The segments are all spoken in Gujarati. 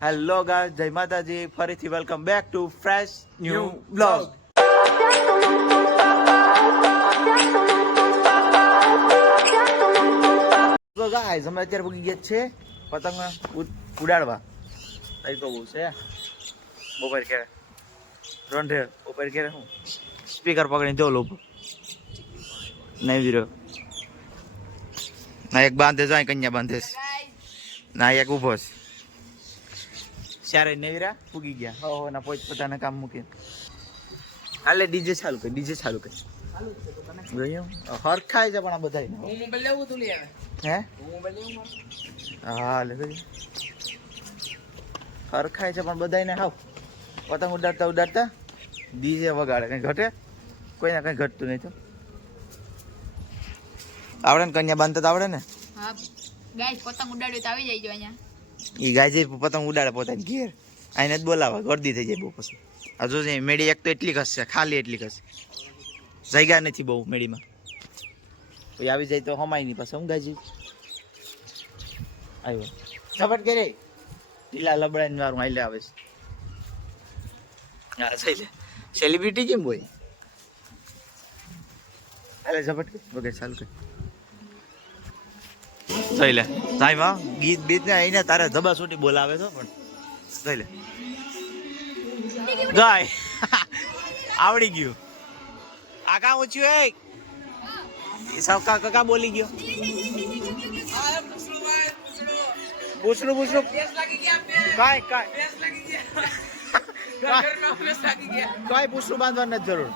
હેલો ગાઈસ, જય માતાજી. ફરીથી welcome back to fresh new blog. તો ગાઈસ, અમે અત્યારે પૂગી ગયા છે પતંગ ઉડાડવા. તઈ તો બહુ છે બપોર કે રોંઢે ઉપર કે હું સ્પીકર પકડીને જો લો નહીં વીરો ના એક બાંધે જાય કન્યા બાંધે ના એક ઊભો છે ચારે નેવરા પૂગી ગયા હો ના પોત પોતાના કામ મૂકીને હાલે ડીજે ચાલુ કરી જોયું હરખાય છે પણ આ બધા હે હા લે હરખાય છે પણ બધાને હાવ પતંગ ઉડાડતા ડીજે વગાડે કઈ ઘટે કોઈને કઈ ઘટતું નહીં તો આવડે ને કન્યા બાંધતા આવડે ને હા ગાઈસ પતંગ ઉડાડ્યો તો આવી જાય જો અહીંયા ઈ ગાય જે પતંગ ઉડાડે પોતાની ઘેર આઈને જ બોલાવે ગરદી થઈ જાય બહુ પછી હજુ મેળી એક તો એટલી ખસશે ખાલી એટલી ખસે જગ્યા નથી બહુ મેળીમાં પછી આવી જાય તો હમાય નહીં પાછું ગાયજી આવ્યો ઝપટ કરે ઢીલા લબડાઈને વારું હાલે આવે છે હા સહી લે સેલિબ્રિટી કેમ બોય હાલે ઝપટ કે વગેરે ચાલુ કર થઈ લે સાહેબ ગીત બીત ને એને તારે ધબા છૂટી બોલાવે તો પણ થઈ લે ગાય આવડી ગયું આ કા ઊંચ્યું એ સૌ કાકા બોલી ગયો પૂછડું કાય પૂછડું બાંધવાની નથી જરૂર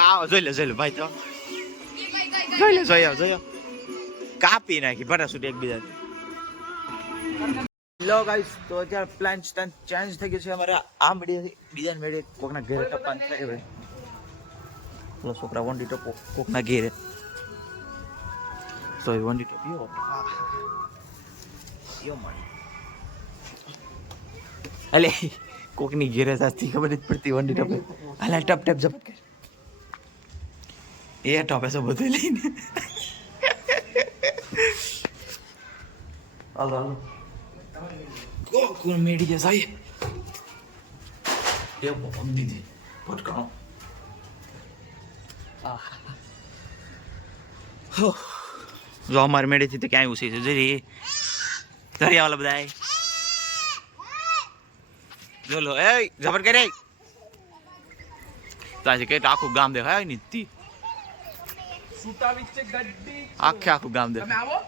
આવો જોઈ લે ભાઈ તો જોયો કાપી નાખી ફટાફટ એકબીજા લો ગાઈસ તો અત્યારે પ્લાન ચેન્જ થઈ ગયો છે અમારા આ મેળે બીજા મેળે કોકના ઘરે ટપાન થાય હવે પેલો છોકરા વંડી ટપો કોકના ઘેરે તો એ વંડી ટપ્યો અલે કોકની ઘેરે સાચી ખબર જ પડતી વંડી ટપે હાલા ટપ ઝપટ કર એ ટપે છે બધું લઈને હાલો કોણ મેડી જશે એ બોમ દીધી પટકાણો જો અમારે મેળેથી તો ક્યાંય ઉસી છે જરી દરિયાવાળા બધા જો લો એ જબર કરે તાજી કે આખું ગામ દેખાય ની તી આખું ગામ દેખાય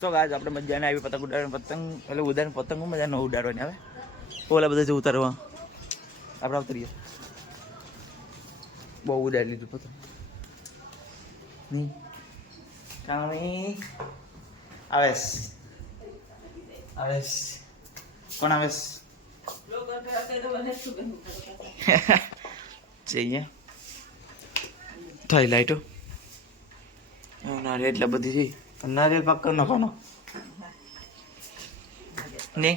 તો ગાઈસ આપણે મજાને આવી પતંગ ઉડાડવાની પતંગ મજા ન ઉડાડવાની હવે ઓલા બધા જે ઉતારવા આપણે ઉતરીએ બહુ ઉડાડી લીધું પતંગ નહીં આવેશ કોણ આવેશ જઈએ થઈ લાઈટો નારિયેળ એટલા બધી છે નારિયેળ પાક કરી નાખવાનો ને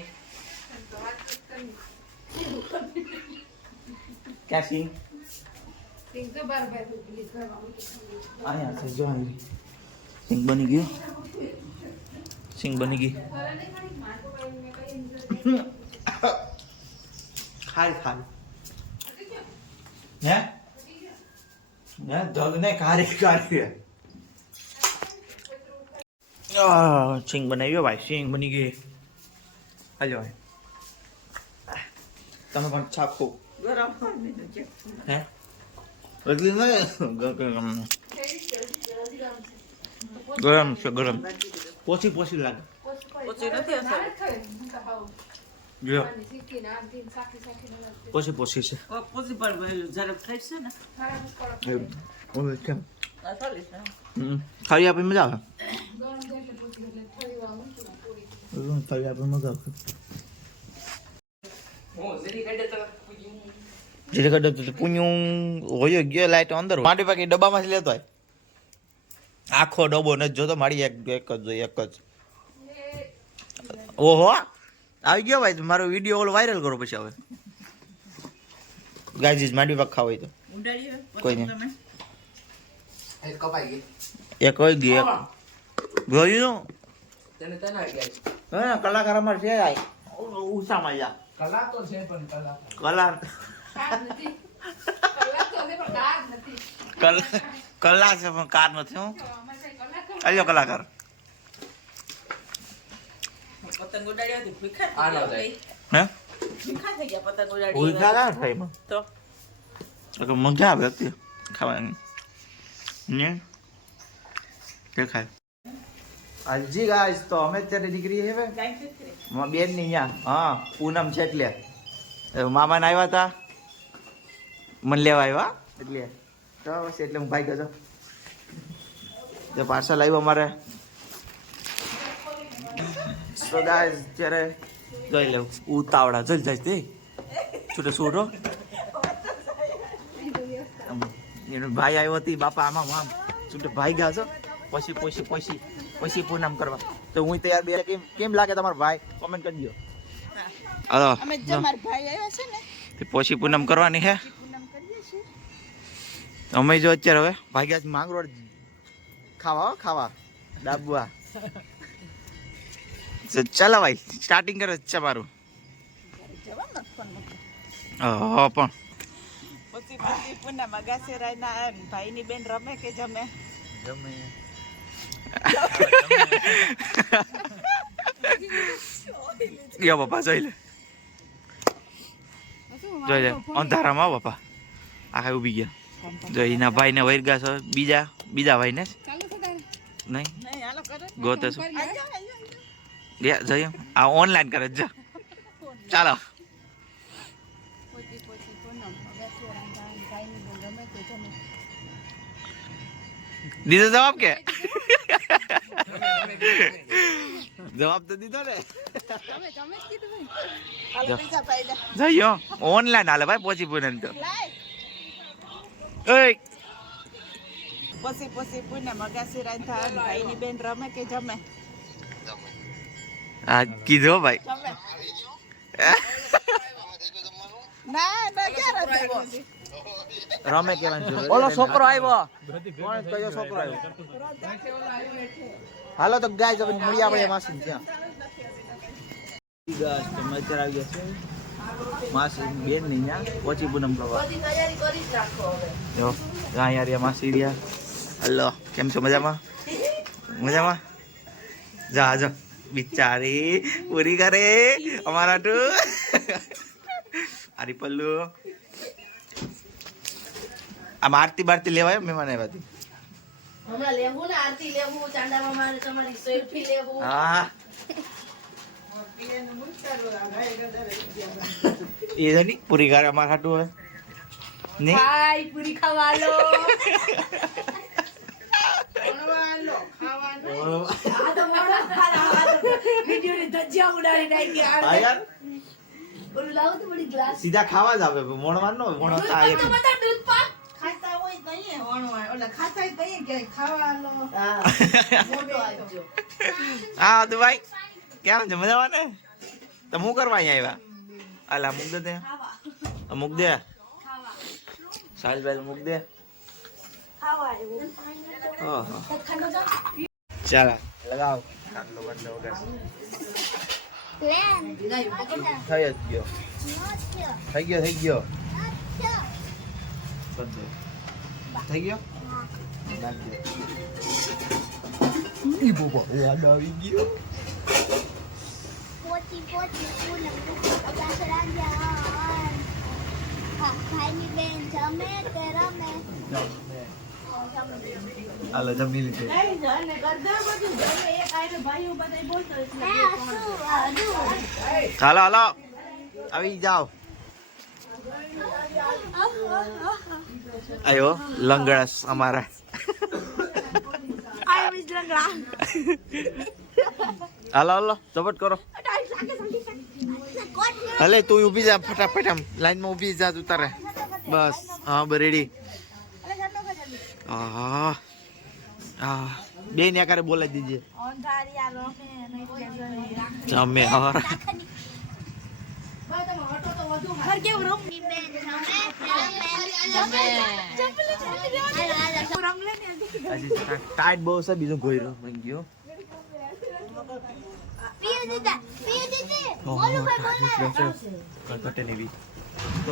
ક્યાં સિંગ અહીંયા છે જો સિંગ બની ગયું ખાલ હે ધગ ને કારી સિંગ બનાવ્યો ભાઈ સિંગ બની ગઈ હાલો તમે પણ છાપો હે ગરમ છે ગરમ પોછી લાગે પોછી છે ખાલી આપી મજા આવે ખાલી આપી મજા આવે જેને કડે તો પુણ્યું હોય ગયો લાઈટ અંદર માટી પાકી ડબ્બામાંથી લેતો હોય આખો ડબ્બો નથી જોતો મારી એક જ ઓહો આવી ગયો ભાઈ મારો વિડીયો ઓલો વાયરલ કરો પછી હવે ગાઈઝ માંડી પાક ખાવ હોય તો કોઈ નહીં એક કપાઈ ગઈ. એક હોય ગઈ એક જોયું તેને તેના ગયા. હે કલાકાર અમાર છે આય ઉસામાં જા કલા તો છે પણ કલા. કલા કાર નથી. કલાક તો હશે પણ કાર નથી. કલા છે પણ કાર નથી હું તો અમારે કઈ કલાક તો આજો કલાકાર પતંગ ઉડાડ્યો હતી ભીખા આ ન થઈ જાય. હે ભીખા થઈ ગયા પતંગ ઉડાડી ઉલટા ના થાય એમાં તો તો મજા આવે હતી ખાવાની ને દેખાય હજી ગાઈસ તો અમે અત્યારે દીકરી છે બેન ની અહીંયા હા પૂનમ છે એટલે મામા ને આવ્યા હતા મને લેવા આવ્યા એટલે તો બસ એટલે હું ભાઈ ગયો જે પાર્સલ આવ્યું અમારે તો ગાઈસ અત્યારે જોઈ લેવું ઉતાવળા જલ જાય તે છૂટે છૂટો એનો ભાઈ આવ્યો હતી બાપા આમાં આમ છૂટે ભાઈ ગયા છો પછી પૂનમ કરવા તો હું તૈયાર બે કેમ લાગે તમારો ભાઈ કોમેન્ટ કરજો હાલો અમે જો મારા ભાઈ આવ્યા છે ને પછી પૂનમ કરવાની હે પૂનમ કરીએ છીએ તો અમે જો અત્યારે હવે ભાગ્યા જ માંગરોળ ખાવા હો, ખાવા ડાબવા ચાલો ભાઈ સ્ટાર્ટિંગ કરે છે મારું જવાનું ફોન હા પણ પછી પૂનમ અગાસેરાય ના ભાઈની બેન રમે કે જમે યો બાપા જોઈ લે જોઈ લે અંધારામાં આવો બાપા આખા ઉભી ગયા જો એના ભાઈને વૈરગા છો બીજા ભાઈને જ ચાલુ છે તારે નહીં નહીં હાલો કરો ગોતે છો કરી લે. જઈએ આ ઓનલાઈન કરે છે ચાલો પોચી પૂનમ અગાસેરાય ભાઈની બેન રમે કે જમે. દીધો જવાબ કે જવાબ તો દીધો ને તમે જ કીધું ભાઈ. હાલો બીજા ભાઈ જઈએ ઓનલાઈન હાલે ભાઈ પોચી પૂનમ તો લાય ઓય પછી પૂનમ અગાસેરાય થાય ભાઈની બેન રમે કે જમે આ કીધો ભાઈ જમે ના ક્યારે થયું હજી? રમે કેવાનું ઓલો છોકરો આવ્યો કોણ કયો છોકરો આવ્યો હાલો તો ગાય જબ મળી આપણે માસી ત્યાં ગાય તો મચર આવી ગયા છે માસી બેન ની ત્યાં પોચી પૂનમ કરવા તૈયારી કરી જ રાખો હવે જો આ યાર એ માસી રહ્યા હલો કેમ છો મજામાં મજામાં જા જો બિચારી પૂરી કરે અમારા ટુ આરી પલ્લુ આમ આરતી બારતી લેવાય મહેમાન આવ્યા હતી હમણાં લેવું ને આરતી લેવું ચાંદામાં મારે તમારી સેલ્ફી લેવું હા એ જની પૂરી કરે અમારા હાટુ હવે નહીં ભાઈ પૂરી ખાવાલો આ તો મોડો વિડિયો ની ધજ્જા ઉડાડી નાખી હા યાર ઓલું લાવો તો બડી ગ્લાસ સીધા ખાવા જ આવે મોણવા નો મોણો થાય તો બધા દૂધ પાક ખાતા હોય તઈએ વણવા ઓલા ખાતા તઈએ કે ખાવાનો હા મોટો આવજો હા તો ભાઈ કેમ છે મજામાં ને તો હું કરવા અહીંયા આવ્યા અલા મૂક દે ત્યાં મૂક દે સાલ બેલ મૂક દે ખાવા આવ્યું હા હા ખાનો જા ચાલ લગાવ ખાટલો બદલો વગર થઈ જ ગયો થઈ ગયો બધો થઈ ગયો નાખ દે ઈ બાબા યાદ આવી ગયો પોચી પૂનમ અગાસેરાય ભાઈની બેન જમે કે રમે હાલો જમી લીધું નહીં જાને ગદ્દા બધું જમે એક આઈને ભાઈઓ બધાય બોલતો એટલે હાલો હાલો આવી જાઓ આયો લંગડાસ અમારા હાલો હાલો ઝપટ કરો હલે તું ઊભી જા ફટાફટ આમ લાઈનમાં ઊભી જા તું તારે બસ હા રેડી હા હા બે ને આકારે બોલાવી દીજે અંધારિયા રમે નહીં જમે હર ભાઈ તમે હટો તો વધુ ઘર કેવું રમ ટાઈટ બહુ છે બીજું ગોયરો બની ગયો તો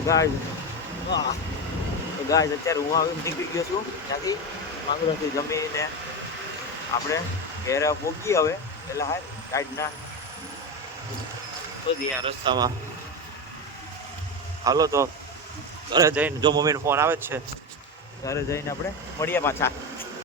ગાય અત્યારે હું આવી નીકળી ગયો છું ત્યાંથી માંગરોળથી જમીને આપણે ઘેરે પહોંચી હવે એટલે હા ટાઈટ ના બધી આ રસ્તામાં હાલો તો ઘરે જઈને જો મમ્મીનો ફોન આવે જ છે ઘરે જઈને આપણે મળીએ પાછા